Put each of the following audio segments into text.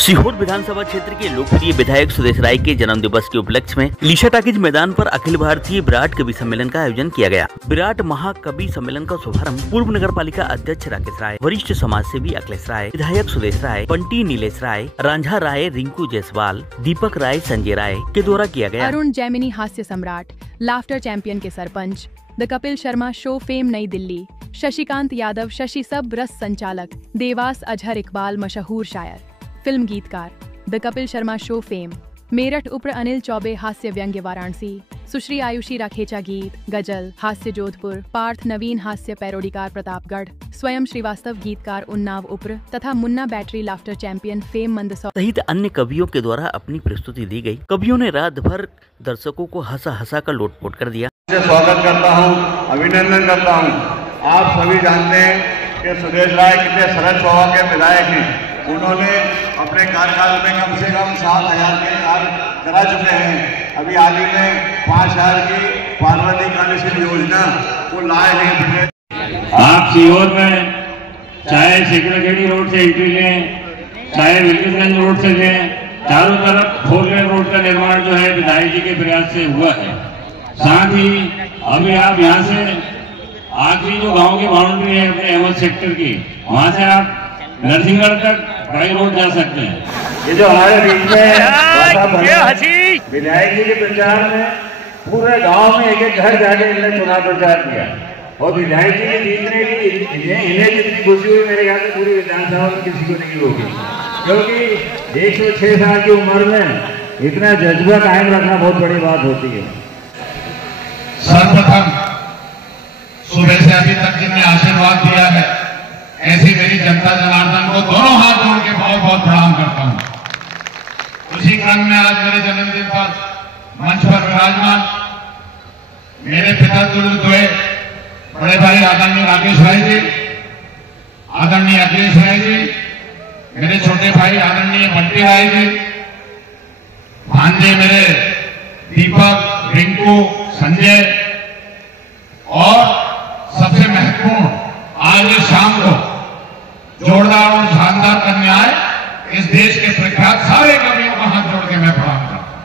सीहोर विधानसभा क्षेत्र के लोकप्रिय विधायक सुदेश राय के जन्म दिवस के उपलक्ष्य में लीशा टाकीज मैदान पर अखिल भारतीय विराट कवि सम्मेलन का आयोजन किया गया। विराट महाकवि सम्मेलन का शुभारंभ पूर्व नगर पालिका अध्यक्ष राकेश राय, वरिष्ठ समाज सेवी अखिलेश राय, विधायक सुदेश राय, पंटी नीलेश राय, रांझा राय, रिंकू जायसवाल, दीपक राय, संजय राय के द्वारा किया गया। अरुण जैमिनी हास्य सम्राट, लाफ्टर चैंपियन के sarpanch, the Kapil Sharma show fame नई दिल्ली, शशिकांत यादव शशि सब रस संचालक, देवास अजहर इकबाल मशहूर शायर, फिल्म गीतकार, the Kapil Sharma show fame, Meerut उप्र अनिल चौबे हास्य व्यंग्य वाराणसी, सुश्री आयुषी राखेचा गीत, गजल, हास्य जोधपुर, पार्थ नवीन हास्य पैरोडीकार प्रतापगढ़, स्वयं श्रीवास्तव गीतकार उन्नाव उप्र तथा Munna battery laughter champion fame Mandsaur सहित अन्य कवियों के द्वारा अपनी प्रस्तुति दी गई। कवियों ने रात भर दर्शकों को हंसा हंसा कर लोटपोट कर दिया। स्वागत करता हूं, अभिनंदन करता हूं। आप सभी जानते हैं कि सुदेश राय कितने सरल स्वभाव के विधायक हैं। उन्होंने अपने कार्यकाल में कम से कम 7,000 के कार्य करा चुके हैं। अभी हाल ही में 5,000 की पार्वती कालीशील योजना को लाए हैं। आप सीहोर में चाहे सेक्रेटरी रोड से एंट्री लें, चाहे विल्किसगंज रोड से लें, चारों तरफ 4 लेन रोड का निर्माण जो है विधायक जी के प्रयास से हुआ है। साथ ही अभी आप यहाँ से आखिरी जो गांव की बाउंड्री है अपने अहमद सेक्टर की, वहां से आप नरसिंहगढ़ तक बाई रोड जा सकते हैं। ये जो हमारे बीच में विधायक जी के प्रचार में पूरे गांव में एक घर जाके इन्होंने चुनाव प्रचार किया और विधायक जी के जीतने की इन्हें जितनी खुशी हुई मेरे ख्याल से पूरी विधानसभा में किसी को नहीं होगी, क्योंकि 106 साल की उम्र में इतना जज्बा कायम रखना बहुत बड़ी बात होती है। सर्वप्रथम सुबह से अभी तक जिन्हें आशीर्वाद दिया है, ऐसी मेरी जनता जनार्दन को दोनों हाथ जोड़ के बहुत बहुत प्रणाम करता हूं। उसी क्रम में आज मेरे जन्मदिन पर मंच पर विराजमान मेरे पिता तुल्य बड़े भाई आदरणीय राकेश राय जी, आदरणीय अखिलेश राय जी, मेरे छोटे भाई आदरणीय पंटी राय जी, भांजे मेरे दीपक, रिंकू, संजय, और सबसे महत्वपूर्ण आज शाम को जोरदार और शानदार कन्या है इस देश के प्रख्यात सारे कवियों का हाथ जोड़ के मैं प्रणाम करता हूं।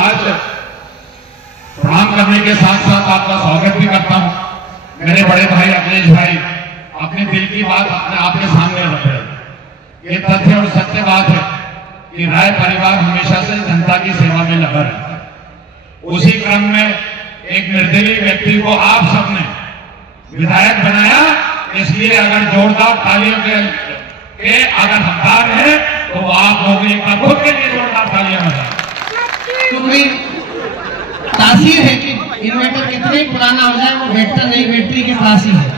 आज प्रणाम करने के साथ साथ आपका स्वागत भी करता हूं। मेरे बड़े भाई अखिलेश भाई अपने दिल की बात आपके सामने रख रहे। ये तथ्य और सत्य बात है कि राय परिवार हमेशा से जनता की सेवा में लगा रहता है। उसी क्रम में एक निर्दलीय व्यक्ति को आप सबने विधायक बनाया, इसलिए अगर जोरदार तालियों के अगर हकदार हैं तो आप लोग एक बार खुद के लिए जोरदार तालियां बजाएं। क्योंकि तासीर है कि इन्वर्टर कितने ही पुराना हो जाए वो बैठता नहीं, बैटरी की तासीर है।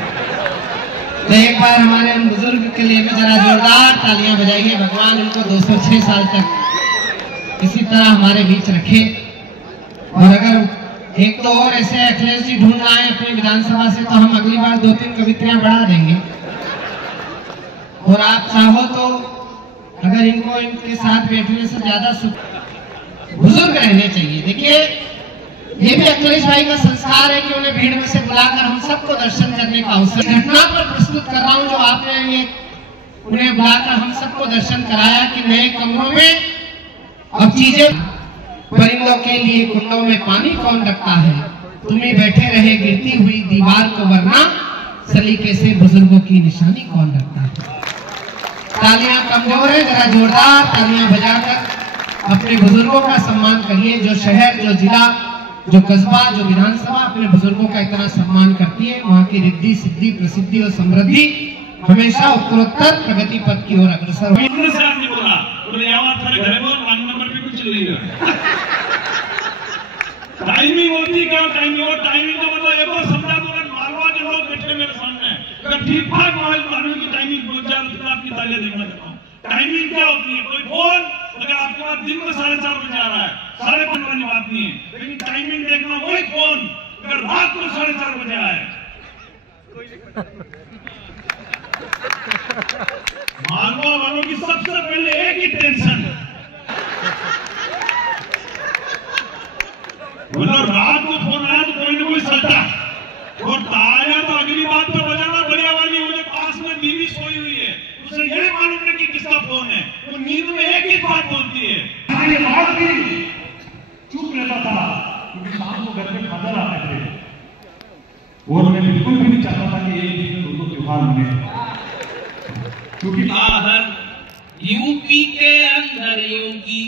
तो एक बार हमारे उन बुजुर्ग के लिए भी जरा जोरदार तालियां बजाइए। भगवान उनको 206 साल तक इसी तरह हमारे बीच रखे। और अगर एक तो और ऐसे अखिलेश जी ढूंढ रहे हैं अपनी विधानसभा से, तो हम अगली बार 2-3 कविताएं बढ़ा देंगे। और आप चाहो तो अगर इनको इनके साथ बैठने से ज्यादा बुजुर्ग रहने चाहिए। देखिए, ये भी अखिलेश भाई का संस्कार है कि उन्हें भीड़ में से बुलाकर हम सबको दर्शन करने का अवसर घटना पर प्रस्तुत कर रहा हूं, जो आपने ये उन्हें बुलाकर हम सबको दर्शन कराया कि नए कमरों में अब चीजें, परिंदों के लिए कुंडों में पानी कौन रखता है, तुम्हें बैठे रहे गिरती हुई दीवार को, वरना सलीके से बुजुर्गों की निशानी कौन रखता है। तालियां कमजोर है, जरा जोरदार तालियां बजाकर अपने बुजुर्गों का सम्मान करिए। जो शहर, जो जिला, जो कस्बा, जो विधानसभा अपने बुजुर्गों का इतना सम्मान करती है, वहाँ की रिद्धि सिद्धि प्रसिद्धि और समृद्धि हमेशा उत्तरोत्तर प्रगति पथ की ओर अग्रसर हो। टाइमिंग होती क्या? टाइमिंग का मतलब एक बार समझा दो। अगर मालवा के लोग बैठे मेरे सामने, अगर ठीक ठाक मालवा की टाइमिंग बोल जाए तो आपकी तालियां देखना चाहता हूँ। टाइमिंग क्या होती है? कोई फोन अगर आपके पास दिन में 4:30 बजे आ रहा है, 5:30 वाली बात नहीं है, लेकिन टाइमिंग देखना वही फोन अगर रात को 4:30 बजे आए। मालवा वालों की सबसे पहले एक ही टेंशन, मतलब रात को फोन आया तो कोई ना कोई सट्टा, और तालियां तो अगली बात तो बजाना बढ़िया वाली। मुझे पास में बीवी सोई हुई है, उसे यही मालूम नहीं कि किसका घर में फादर आते थे और मैं बिल्कुल भी नहीं चाहता था कि एक दिन में दो त्योहार बने, क्योंकि बाहर यूपी के अंदर योगी,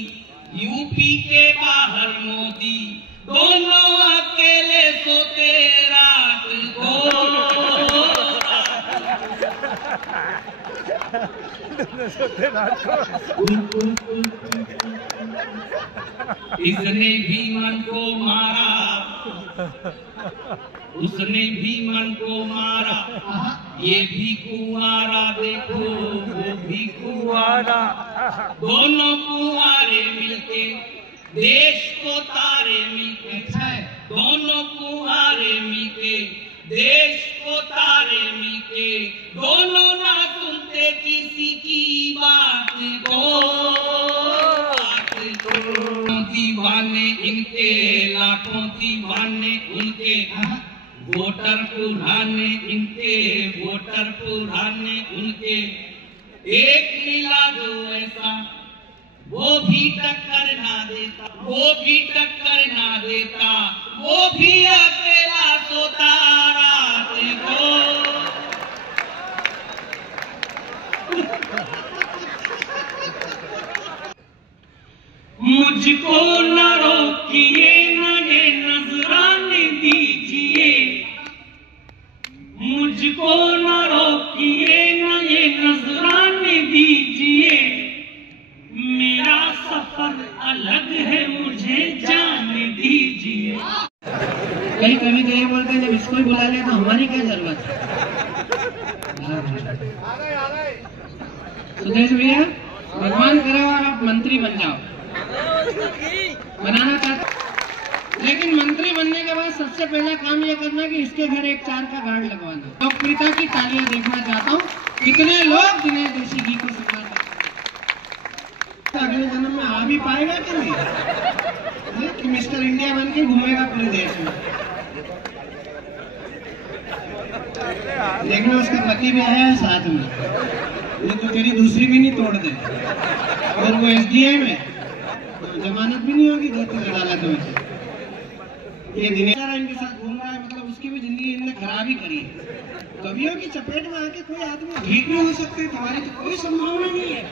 यूपी के बाहर मोदी, दोनों अकेले सोते रात को। इसने भी मन को मारा, उसने भी मन को मारा, ये भी कुंवारा देखो वो भी कुंवारा, दोनों कुंवारे मिलके देश को तारे मिलके, दोनों कुंवारे मिलके देश को तारे मिलके, दोनों ना सुनते किसी की बात को। दीवाने इनके, लाखों दीवाने उनके, वोटर पुराने इनके, वोटर पुराने उनके, एक मिला जो ऐसा वो भी टक्कर ना देता, वो भी टक्कर ना देता, वो भी अकेला सोता रात को। मुझको न रोकिए न ये नजराने दीजिए, मुझको न रोकिए न ये नजराने दीजिए, मेरा सफर अलग है मुझे जाने दीजिए। कई कवि तो ये बोलते हैं जब इसको ही बुला लिया तो हमारी क्या जरूरत है। सुदेश भैया भगवान करे और आप मंत्री बन जाओ, बनाना चाहते, लेकिन मंत्री बनने के बाद सबसे पहला काम ये करना कि इसके घर एक 4 का गार्ड लगवाना। लोकप्रियता की तालियां देखना चाहता हूँ, कितने लोग दिनेश देशी घी को सम्मान अगले जन्म में आ भी पाएगा कि नहीं, कि मिस्टर इंडिया बन के घूमेगा पूरे देश में। देखना उसका पति भी आया है साथ में, ये तो तेरी दूसरी भी नहीं तोड़ दे, और वो एसडीएम है, जमानत भी नहीं होगी 2-3 अदालत में। ये दिनेश इनके साथ घूम रहा है, मतलब उसकी भी जिंदगी इनने खराब ही करी है। कवियों की चपेट में आके कोई आदमी ठीक भी हो सकते है, तुम्हारी तो कोई संभावना नहीं है।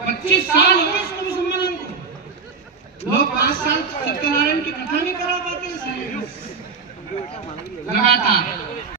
25 साल हो गए इसको सम्मेलन को, लोग 5 साल सत्यनारायण की कथा नहीं करा पाते लगातार।